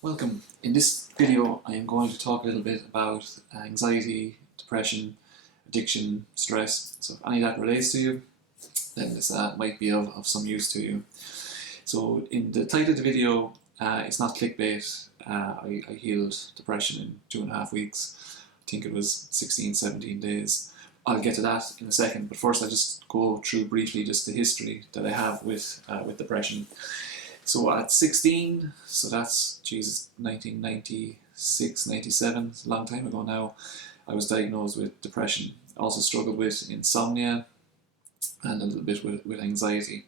Welcome. In this video I am going to talk a little bit about anxiety, depression, addiction, stress. So if any of that relates to you, then this might be of some use to you. So in the title of the video, it's not clickbait. I healed depression in 2.5 weeks. I think it was 16, 17 days. I'll get to that in a second, but first I'll just go through briefly just the history that I have with depression. So at 16, so that's, Jesus, 1996, 97, a long time ago now, I was diagnosed with depression. I also struggled with insomnia and a little bit with anxiety.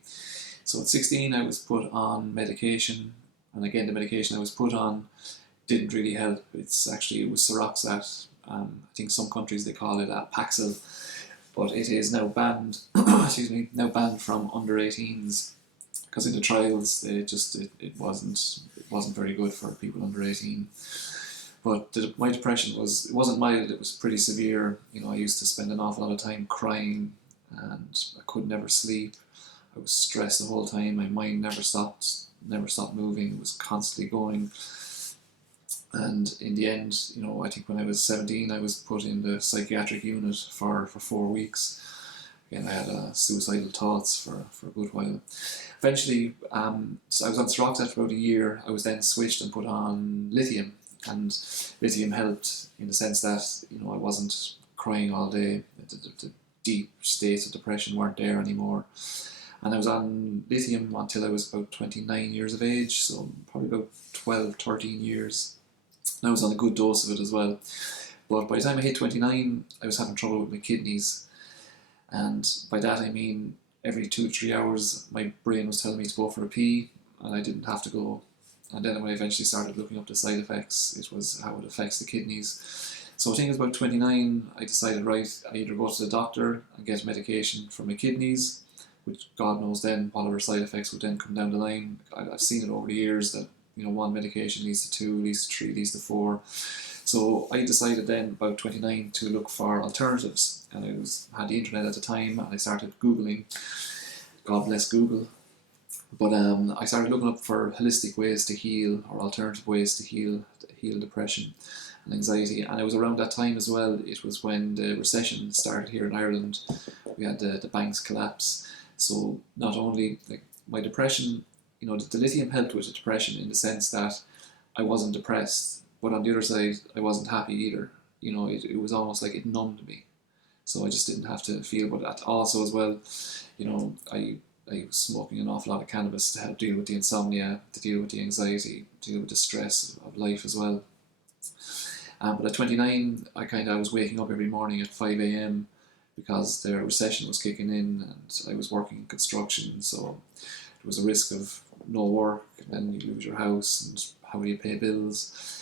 So at 16, I was put on medication, and again, the medication I was put on didn't really help. It was Seroxat. I think some countries they call it Paxil, but it is now banned. excuse me, now banned from under 18s because in the trials it wasn't very good for people under 18. But my depression it wasn't mild, it was pretty severe. I used to spend an awful lot of time crying, and I could never sleep. I was stressed the whole time. My mind never stopped moving. It was constantly going. And in the end, I think when I was 17, I was put in the psychiatric unit for 4 weeks. Again, I had suicidal thoughts for a good while. Eventually, so I was on Seroxat for about a year. I was then switched and put on lithium, and lithium helped in the sense that I wasn't crying all day. The deep states of depression weren't there anymore. And I was on lithium until I was about 29 years of age, so probably about 12, 13 years. And I was on a good dose of it as well. But by the time I hit 29, I was having trouble with my kidneys. And by that I mean every 2-3 hours my brain was telling me to go for a pee, and I didn't have to go. And then when I eventually started looking up the side effects, it was how it affects the kidneys. So I think it was about 29, I decided, right, I either go to the doctor and get medication for my kidneys, which God knows then whatever side effects would then come down the line. I've seen it over the years that one medication leads to 2, leads to 3, leads to 4. So I decided then about 29 to look for alternatives, and I had the internet at the time, and I started Googling. God bless Google. But I started looking up for holistic ways to heal, or alternative ways to heal depression and anxiety. And it was around that time as well. It was when the recession started here in Ireland. We had the banks collapse. So not only my depression, the lithium helped with the depression in the sense that I wasn't depressed. But on the other side, I wasn't happy either. It was almost like it numbed me. So I just didn't have to feel. But that also as well, I was smoking an awful lot of cannabis to help deal with the insomnia, to deal with the anxiety, to deal with the stress of life as well. But at 29, I was waking up every morning at 5 a.m. because the recession was kicking in, and I was working in construction, so there was a risk of no work, and then you lose your house, and how do you pay bills?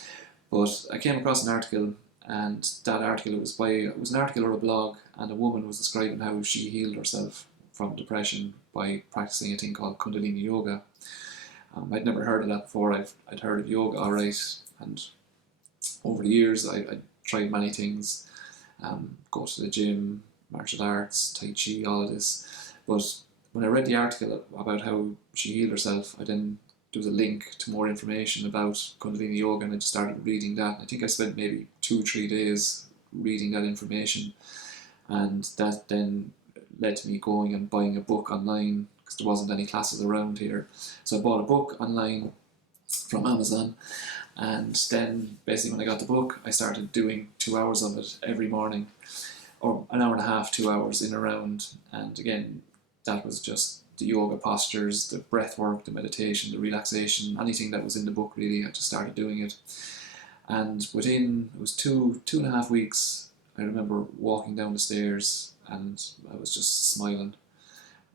But I came across an article, and that article it was an article or a blog, and a woman was describing how she healed herself from depression by practicing a thing called Kundalini yoga. I'd never heard of that before. I'd heard of yoga, alright, and over the years I tried many things, go to the gym, martial arts, Tai Chi, all of this. But when I read the article about how she healed herself, there was a link to more information about Kundalini Yoga, and I just started reading that. I think I spent maybe 2-3 days reading that information, and that then led to me going and buying a book online because there wasn't any classes around here. So I bought a book online from Amazon, and then basically when I got the book, I started doing 2 hours of it every morning, or an hour and a half, 2 hours in a round. And again, that was just the yoga postures, the breath work, the meditation, the relaxation, anything that was in the book really. I just started doing it. And it was 2.5 weeks, I remember walking down the stairs and I was just smiling.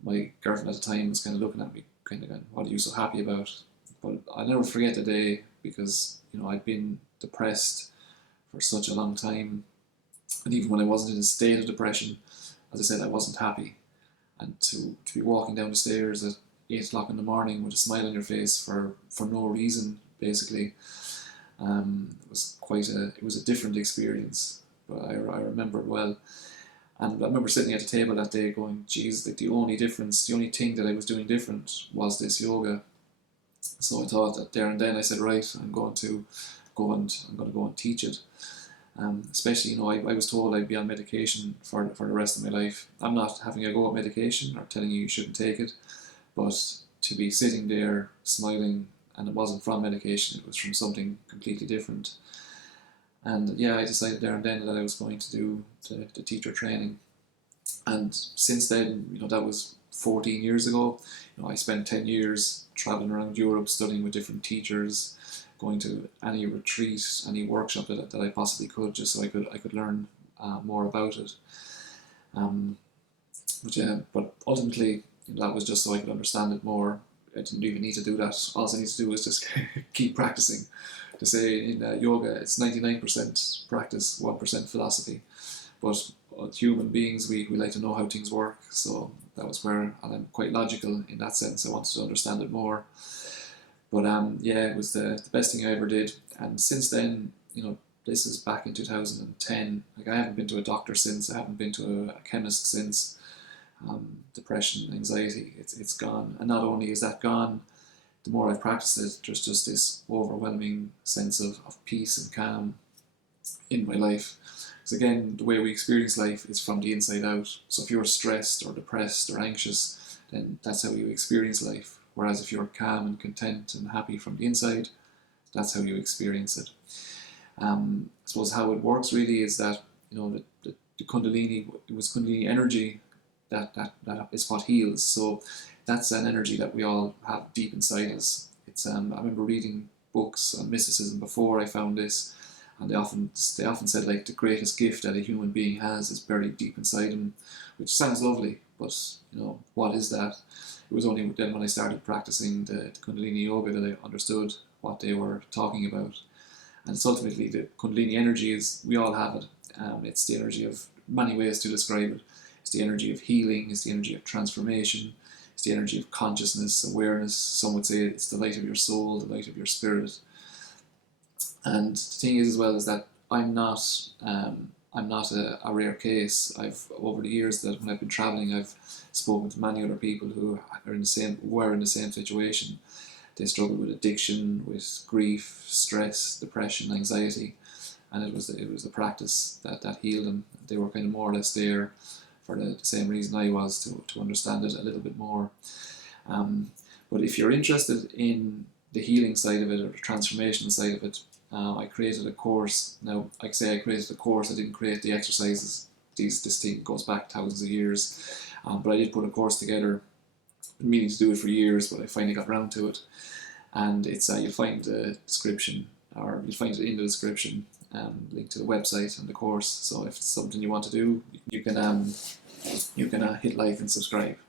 My girlfriend at the time was kind of looking at me, kind of going, what are you so happy about? But I'll never forget the day because, I'd been depressed for such a long time. And even when I wasn't in a state of depression, as I said, I wasn't happy. And to be walking down the stairs at 8 o'clock in the morning with a smile on your face for no reason, basically, it was a different experience, but I remember it well. And I remember sitting at a table that day going, geez, the only thing that I was doing different was this yoga. So I thought that there and then I said, right, I'm going to go and teach it. Especially, I was told I'd be on medication for the rest of my life. I'm not having a go at medication or telling you shouldn't take it, but to be sitting there smiling, and it wasn't from medication, it was from something completely different. And yeah, I decided there and then that I was going to do the teacher training. And since then, that was 14 years ago. I spent 10 years traveling around Europe studying with different teachers, going to any retreat, any workshop that I possibly could, just so I could learn more about it. Um, but ultimately, that was just so I could understand it more. I didn't even need to do that. All I need to do is just keep practicing. To say in yoga, it's 99% practice, 1% philosophy. But human beings, we like to know how things work. So that was where, and I'm quite logical in that sense. I wanted to understand it more. But yeah, it was the best thing I ever did. And since then, this is back in 2010. Like, I haven't been to a doctor since. I haven't been to a chemist since. Depression, anxiety, it's gone. And not only is that gone, the more I've practiced it, there's just this overwhelming sense of peace and calm in my life. Because again, the way we experience life is from the inside out. So if you're stressed or depressed or anxious, then that's how you experience life. Whereas if you're calm and content and happy from the inside, that's how you experience it. I suppose how it works really is that, the Kundalini, it was Kundalini energy that is what heals. So that's an energy that we all have deep inside us. It's I remember reading books on mysticism before I found this, and they often said, like, the greatest gift that a human being has is buried deep inside him, which sounds lovely, but what is that? It was only then when I started practicing the Kundalini yoga that I understood what they were talking about. And it's ultimately the Kundalini energy is, we all have it. It's the energy of many ways to describe it. It's the energy of healing, it's the energy of transformation, it's the energy of consciousness, awareness. Some would say it's the light of your soul, the light of your spirit. And the thing is, as well, is that I'm not a rare case. I've, over the years that when I've been traveling, I've spoken to many other people who were in the same situation. They struggled with addiction, with grief, stress, depression, anxiety, and it was the practice that healed them. They were kind of more or less there for the same reason I was, to understand it a little bit more. But if you're interested in the healing side of it, or the transformation side of it, I created a course. Now, like I say, I created a course. I didn't create the exercises. This thing goes back thousands of years, but I did put a course together. Been meaning to do it for years, but I finally got around to it. And it's you'll find the description, or you'll find it in the description, link to the website and the course. So if it's something you want to do, you can hit like and subscribe.